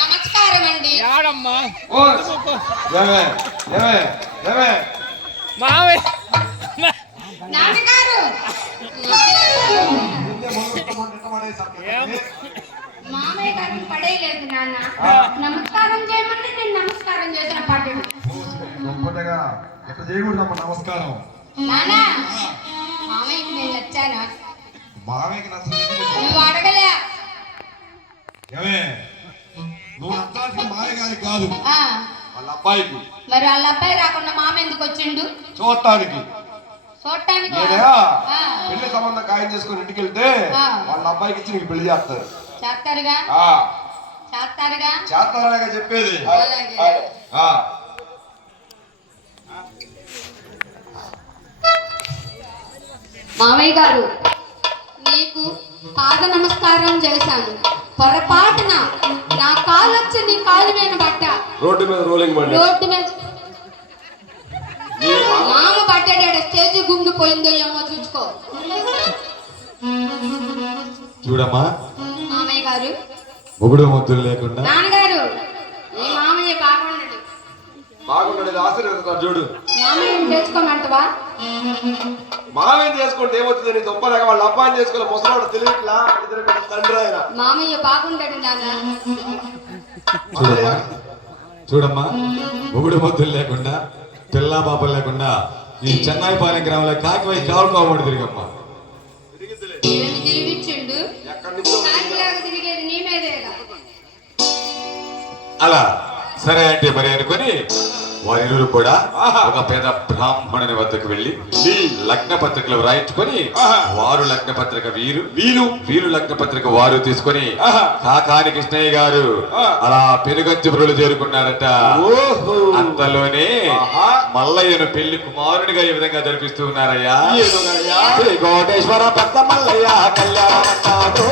నమస్కారం అండి యాడమ్మా? ఓ ఏమే ఏమే ఏమే? మావయ్య నాన్నగారు? మామయ్య గారిని పడేయలేదు నాన్న. నమస్కారం చేయమని నేను నమస్కారం చేసిన పడ్డాడు గొప్పగా ఎట్లా చేయకూడదమ్మా నమస్కారం? నాన్న మామయ్యకి నేను నచ్చాను? మామయ్యకి నచ్చలేదు. నువ్వు అడగలే ఏమే? నువ్వు నచ్చాల్సిన మాయ గారికి కాదు. ఆ, వాళ్ళ అబ్బాయికి. మరి వాళ్ళ అబ్బాయి రాకుండా మామ ఎందుకు వచ్చిండు? చూడటానికి. చూడటానికి పెళ్ళి సంబంధం ఖాయం చేసుకుని ఇంటికి వెళ్తే. వాళ్ళ అబ్బాయికి ఇచ్చి నీకు పెళ్ళి చేస్తారు. చేస్తారుగా? చేస్తారుగా? చేస్తారనేగా చెప్పేది. మామయ్య గారు నీకు పాద నమస్కారం చేశాను. పొరపాటున నా కాలు వచ్చి నీ కాలు మీద పడ్డ. రోడ్డు మీద రోలింగ్ బండి రోడ్డు మీద మామ పడ్డాడు. స్టేజ్ గుంగిపోయిందో ఏమో చూసుకో. చూడమ్మా. మామయ్య గారు. మొగుడు ముద్దులు లేకుండా. నాన్నగారు ఈ మామయ్య బాగున్నాడు. బాగుండేది ఆశీర్వదిస్తాడు చూడు. మామయ్యని తెచ్చుకోమంటవా మామేం చేసుకుంటే ఏమవుతుంది నీ దొప్పనగా వాళ్ళ అబ్బాయిని చేసుకుని ముసలాడు తెలియట్లా? ఇద్దరు తండ్రి ఆయన. మామయ్య బాగుంటాడు నాన్న. చూడమ్మా మొగుడు ముద్దులు లేకుండా పిల్ల పాపలు లేకుండా ఈ చెన్నాయిపాలెం గ్రామంలో కాకివై కావు కావడి తిరిగమ్మా అలా సరే అంటే మరి అనుకొని వారిరువురు కూడా ఒక పేద బ్రాహ్మణుని వద్దకు వెళ్ళి లగ్న పత్రికలు వ్రాయించుకొని వారు లగ్న పత్రిక వీరు వీరు. వీరు లగ్న పత్రిక వారు తీసుకొని కాకాని కృష్ణయ్య గారు అలా పెనుగంచిపురులు చేరుకున్నారట. ఓహో. అంతలోనే. మల్లయ్యను పెళ్ళి కుమారునిగా ఈ విధంగా జరిపిస్తూ ఉన్నారయ్యా? శ్రీ కోటేశ్వర పెద్ద మల్లయ్య కళ్యాణమంటాడు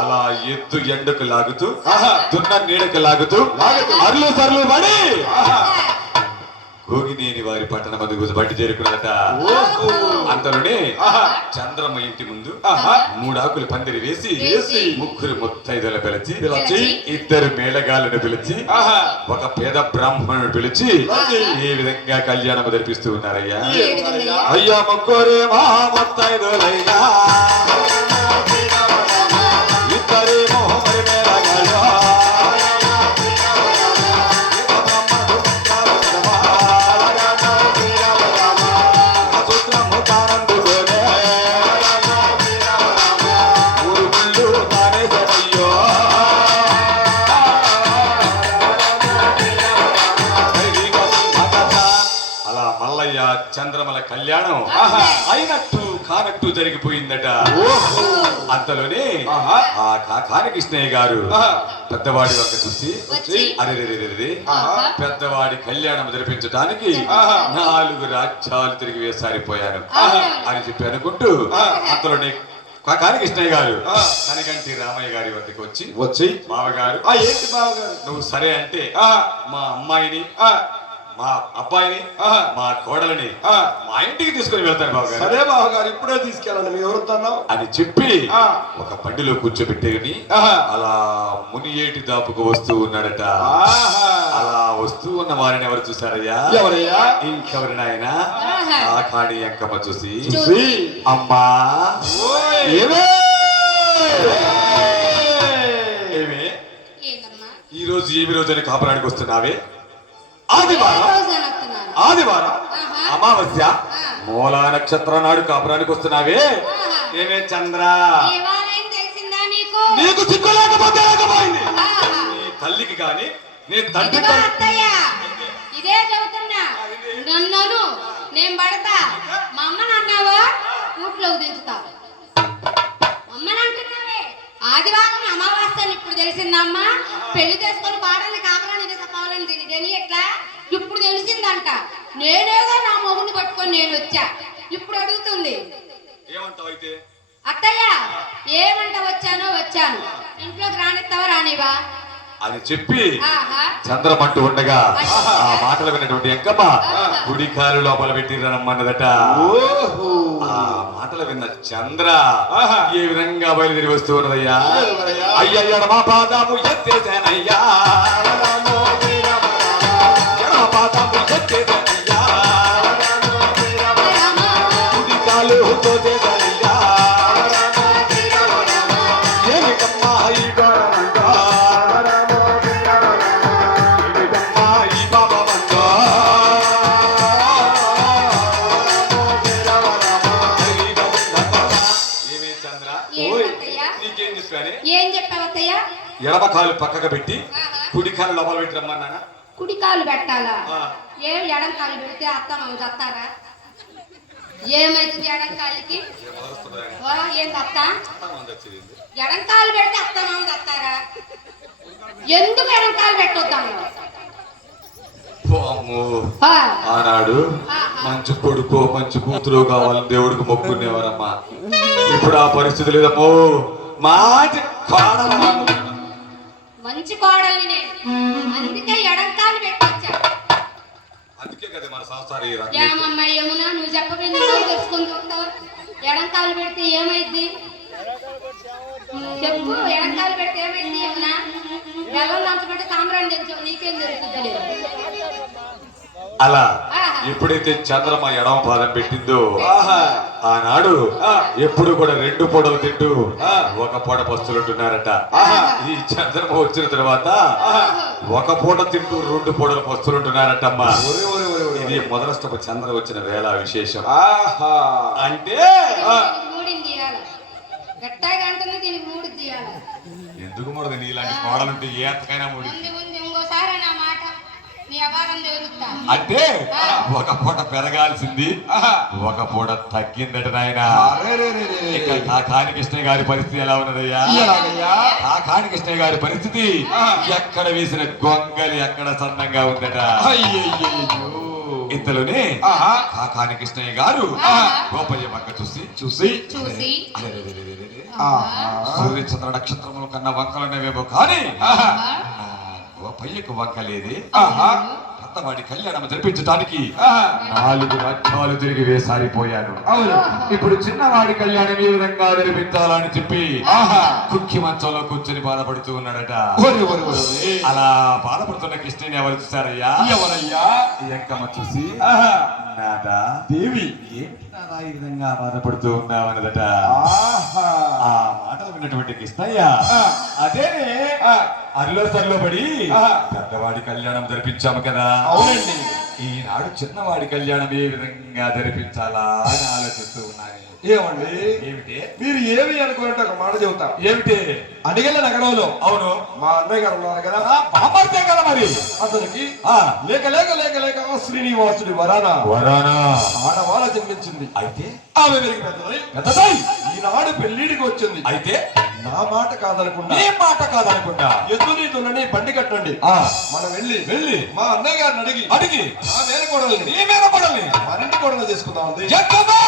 అలా ఎత్తు ఎండకు లాగుతూ దున్న నీడకు లాగుతూ అర్లు సర్లు పడి గోగినేని వారి పట్టణ మందు బండి చేరుకున్నదట. అంతలోనే చంద్రమ్మ ఇంటి ముందు మూడాకులు పందిరి వేసి ముగ్గురు ముత్తైదుల పిలిచి పిలిచి, ఇద్దరు మేళగాళ్ళను పిలిచి. ఒక పేద బ్రాహ్మణుడు పిలిచి ఈ విధంగా కళ్యాణం జరిపిస్తూ ఉన్నారయ్యా? ఏ అయ్యా? ముగ్గురే మా ముత్తైదులయ్యా కళ్యాణం అయినట్టు కానట్టు జరిగిపోయిందట అంతలోనే. ఆ కాకాని కృష్ణయ్య గారు. పెద్దవాడి వక్క చూసి అరే. పెద్దవాడి కళ్యాణం జరిపించడానికి. నాలుగు రాజ్యాలు తిరిగి వేసారిపోయాను ఆహా. అని చెప్పి అనుకుంటూ అంతలోనే కాకాని కృష్ణయ్య గారు. కనకంటి రామయ్య గారి వద్దకు వచ్చి వచ్చి మామగారు ఆ ఏంటి బావగారు నువ్వు సరే అంటే మా అమ్మాయిని ఆ, మా అబ్బాయిని ఆహా. మా కోడలిని ఆ. మా ఇంటికి తీసుకుని వెళ్తాను బాబు సరే బావగారు ఇప్పుడే తీసుకెళ్ళండి మీ ఎవరుతున్నావు అని చెప్పి ఆ. ఒక బండిలో కూర్చోబెట్టేని ఆహా. అలా ముని ఏటి దాపుకు వస్తూ ఉన్నాడట ఆహా. అలా వస్తూ ఉన్న వారిని ఎవరు చూసారయ్యా ఎవరయ్యా ఇంకెవరి నాయన. ఆ కాడి అంకమ్మ చూసి చూసి అమ్మా. ఏమే ఈ రోజు ఏమి రోజు అని కాపురానికి వస్తున్నావే ఆదివారం. ఆదివారం. అమావాస్య. మూలా నక్షత్రం నాడు కాపురానికి వస్తున్నావే. ఏమే చంద్ర? నీకు? నీకు చిక్కు లేకపోతే లేకపోయింది. నీ తల్లికి కానీ నీ తండ్రి ఇదే చెబుతున్నా. నన్ను నేను పడతా. మా అమ్మని అన్నావా కూట్లోకి దించుతా అమ్మని అంటున్నావే ఆదివారం అమావాస్య అని ఇప్పుడు తెలిసిందమ్మా. పెళ్ళి చేసుకొని పాడని కాపరాన్ని తీసుకుపోవాలని తెలియదని ఎట్లా? ఇప్పుడు తెలిసిందంట. నేనేదో నా మొగుని పట్టుకొని నేను వచ్చా. ఇప్పుడు అడుగుతుంది. అత్తయ్య ఏమంట వచ్చానో వచ్చాను. ఇంట్లోకి రానిస్తావా రానివా అని చెప్పి చంద్రమంటూ ఉండగా ఆ మాటలు విన్నటువంటి ఎంకమ్మ గుడి కాలు లోపల పెట్టి రమ్మన్నదట ఓహో ఆ మాటలు విన్న చంద్ర ఆహా. ఏ విధంగా బయలుదేరి వస్తూ ఉన్నదయ్యా? అయ్యయ్య మా పాదము ఎత్తేసానయ్యా పాదము చెప్పానే? ఏం చెప్పావు అత్తయ్య? ఎడమ కాలు పక్కకు పెట్టి. కుడి కాలు లోపల పెట్టి రమ్మన్నానా కుడి కాలు పెట్టాలా. ఏం ఎడం కాలు పెడితే అత్త మామ చత్తారా ఏమైతుంది ఎడం కాలికి ఏంది అత్త? ఎడం కాలు పెడితే అత్త మామ చత్తారా ఎందుకు ఎడం కాలు పెట్టొద్దాము ఆనాడు. మంచి కొడుకు మంచి కూతురు కావాలని దేవుడికి మొక్కునేవారమ్మా ఇప్పుడు ఆ పరిస్థితి లేదమ్మో. మాటి కోడలమ్మా. మంచి కోడల్ని నేను అందుకే ఎడం కాలు పెట్టొచ్చా అందుకే కదా మన సంసారం. ఏమమ్మా యమున నువ్వు చెప్పబోయింది తెలుసుకొని చూస్తావు ఎడం కాలు పెడితే ఏమైద్ది చెప్పు ఎడం కాలు పెడితే ఏమైంది యమున బెల్లం నంచబెట్టి సాంబ్రాన్ని తెచ్చావు నీకేం తెలుస్తుంది అలా. ఎప్పుడైతే చంద్రమ ఎడమ పాదం పెట్టిందో ఆహా. ఆనాడు ఆ. ఎప్పుడు కూడా రెండు పూటలు తింటూ ఆ. ఒక పూట పస్తులుంటున్నారట. ఆహా. ఈ చంద్రమ వచ్చిన తర్వాత ఆహా. ఒక పూట తింటూ రెండు పూటలు పస్తులుంటున్నారటమ్మా. ఒరే ఒరే ఒరే ఒరే ఇది మొదలష్టపు చంద్ర వచ్చిన వేళ విశేషం. ఆహా. అంటే? మూడింది ఎందుకు మొదలు నీలాంటి కోడలుంటే ఏ అంతకైనా ముడి అంటే ఒక పూట పెరగాల్సింది ఒక పూట తగ్గిందట నాయన అరే రే రే రే ఇక కాకాని కృష్ణ గారి పరిస్థితి ఎలా ఉన్నదయ్యా ఎలాగయ్యా? కాకాని కృష్ణ గారి పరిస్థితి ఎక్కడ వేసిన గొంగలి ఎక్కడ సన్నంగా ఉందట. ఇంతలోనే. కాకాని కృష్ణయ్య గారు. గోపయ్య పక్క చూసి చూసి చూసి అరెరెరెరెరెరె. ఆహా. సూర్య చంద్ర నక్షత్రముల కన్నా వంకలున్నవేమో కానీ గోపయ్యకు వంకలేది. కొత్తవాడి కళ్యాణం జరిపించడానికి. నాలుగు రాజ్యాలు తిరిగి వేసారిపోయాను అవును ఇప్పుడు చిన్నవాడి కళ్యాణం ఏ విధంగా జరిపించాలని చెప్పి. కుక్కి మంచంలో కూర్చొని బాధపడుతూ ఉన్నాడట. అలా బాధపడుతున్న కృష్ణని ఎవరు చూసారయ్యా ఎవరయ్యా ఎంకమ్మ చూసి. నాదా దేవి ఏంటి నాదా ఈ విధంగా బాధపడుతూ ఉన్నావన్నదట ఆహా. విన్నటువంటి కృష్ణయ్య. అదేనే. అరిలో సరిలో పడి. పెద్దవాడి కళ్యాణం జరిపించాము కదా అవునండి ఈనాడు చిన్నవాడి కళ్యాణం ఏ విధంగా జరిపించాలా అని ఆలోచిస్తూ ఉన్నాయి ఏమండి? ఏమిటి? మీరు ఏమి అనుకున్నట్టు ఒక మాట చెబుతా ఏమిటి? అడిగల నగరంలో అవును. మా అన్నయ్య గారు ఉన్నారు కదా. ఆ, బామ్మర్దే కదా మరి. అతనికి ఆ, లేక లేక లేక లేక శ్రీనివాసుడి వరాన వరానా? ఆడవాళ్ళ జన్మించింది. అయితే? ఆమె పెద్దదై పెద్దదై. ఈనాడు పెళ్ళిడికి వచ్చింది. అయితే? నా మాట కాదనుకుంటా నీ మాట కాదనుకుంటా ఎద్దుని దున్నని బండి కట్టండి. ఆ, మనం వెళ్ళి వెళ్ళి మా అన్నయ్య గారిని అడిగి అడిగి. నా మేనకోడల్ని నీ మీద పడాలి మన ఇంటి కోడలు చేసుకుందాం అంది ఎంతమ్మా?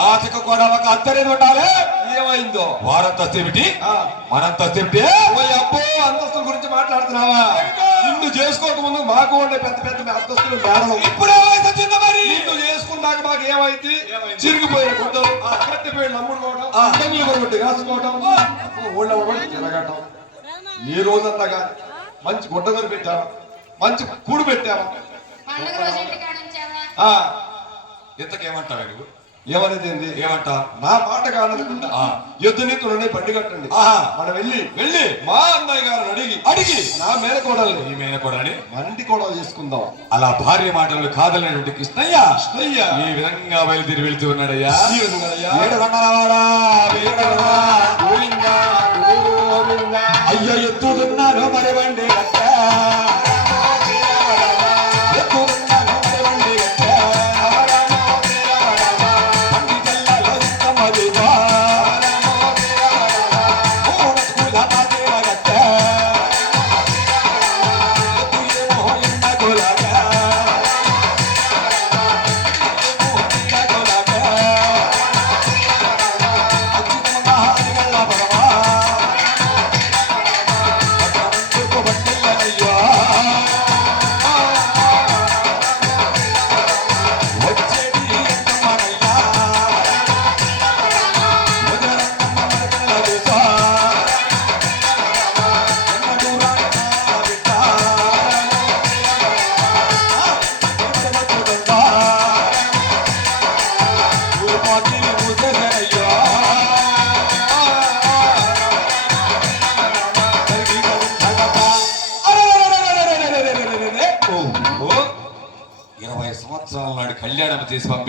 ఆశక కూడా ఒక అత్తరేది ఉండాలి. ఏమైందో వారంతస్తు ఏమిటి ఆ, మనంతస్తు ఏమిటి ఓ అబ్బో అంతస్తుల గురించి మాట్లాడుతున్నావా? నిన్ను చేసుకోక ముందు మాకు ఉండే పెద్ద పెద్ద అంతస్తులు మేడలు ఇప్పుడు మరి? నిన్ను చేసుకున్నాక మాకు ఏమైంది? చిరిగిపోయిన గుడ్డలు కట్టిపోయిన అమ్ముడుకోవడం జంగులు కొరగొట్టి కాసుకోవడం ఊళ్ళో పడి తిరగటం. ఏ రోజన్నా కానీ మంచి గుడ్డ కొని పెట్టావా మంచి కూడు పెట్టావా ఇంతకేమంటావు ఏంది ఏమంటావు నా మాట కాదనుకుంటా ఆ. ఎద్దుని తులని బండి కట్టండి ఆహా. మనం వెళ్ళి వెళ్ళి మా అన్నయ్య గారిని అడిగి అడిగి నా మేనకోడల్ని నీ మీద కూడా మన ఇంటి కోడలు చేసుకుందాం అలా భార్య మాటలు కాదలినటువంటి కృష్ణయ్య కృష్ణయ్య. ఈ విధంగా బయలుదేరి వెళ్తూ ఉన్నాడయ్యా ఈ విధంగానయ్యా.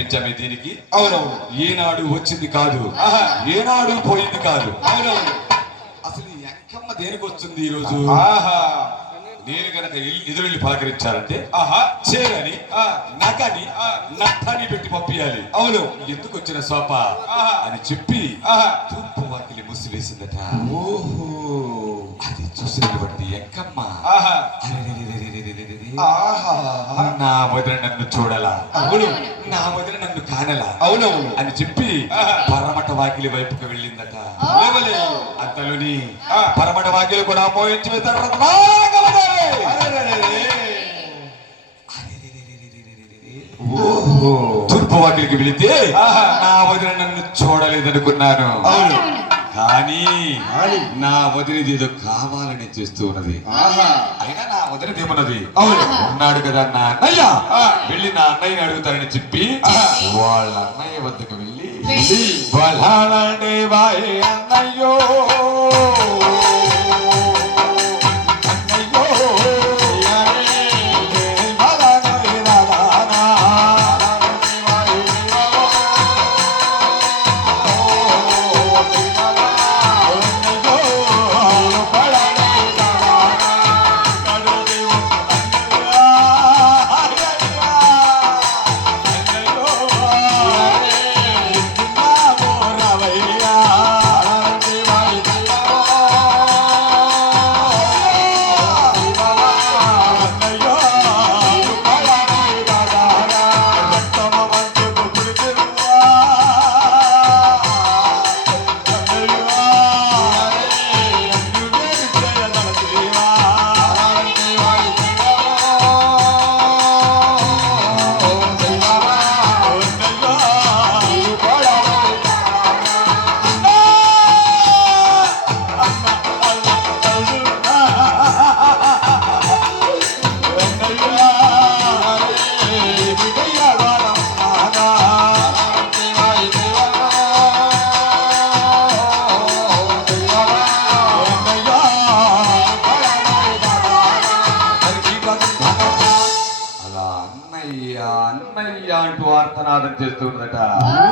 ప్రాతినిధ్యమే దీనికి? అవునవును. ఏనాడు వచ్చింది కాదు. ఏనాడు పోయింది కాదు. అవునవును. అసలు ఈ దేనికి వస్తుంది ఈ రోజు నేను కనుక ఎదురెళ్ళి పలకరించాలంటే ఆహా. చేరని నగని నట్టని పెట్టి పంపించాలి అవును. ఎందుకు వచ్చిన సోప అని చెప్పి తూర్పు వాకిలి మూసివేసిందట. ఓహో. అది చూసినటువంటి ఎక్కమ్మ నా వదిన నన్ను చూడలా. అవును. నా వదిన నన్ను కానలా. అవునవును అని చెప్పి. పరమట వాకిలి వైపుకు వెళ్ళిందట. అంతలోని. పరమట వాకిలి కూడా మోయించి తూర్పు వాకిలికి వెళితే. నా వదిన నన్ను చూడలేదనుకున్నాను అవును కానీ. నా వదినది ఏదో కావాలని చేస్తూ ఉన్నది ఆహా అయినా నా వదినది ఏమన్నది అవును. ఉన్నాడు కదా నా అన్నయ్య. వెళ్ళి నా అన్నయ్యని అడుగుతారని చెప్పి. వాళ్ళ అన్నయ్య వద్దకు వెళ్ళి బాయ్ అన్నయ్యో వెళ్తుందట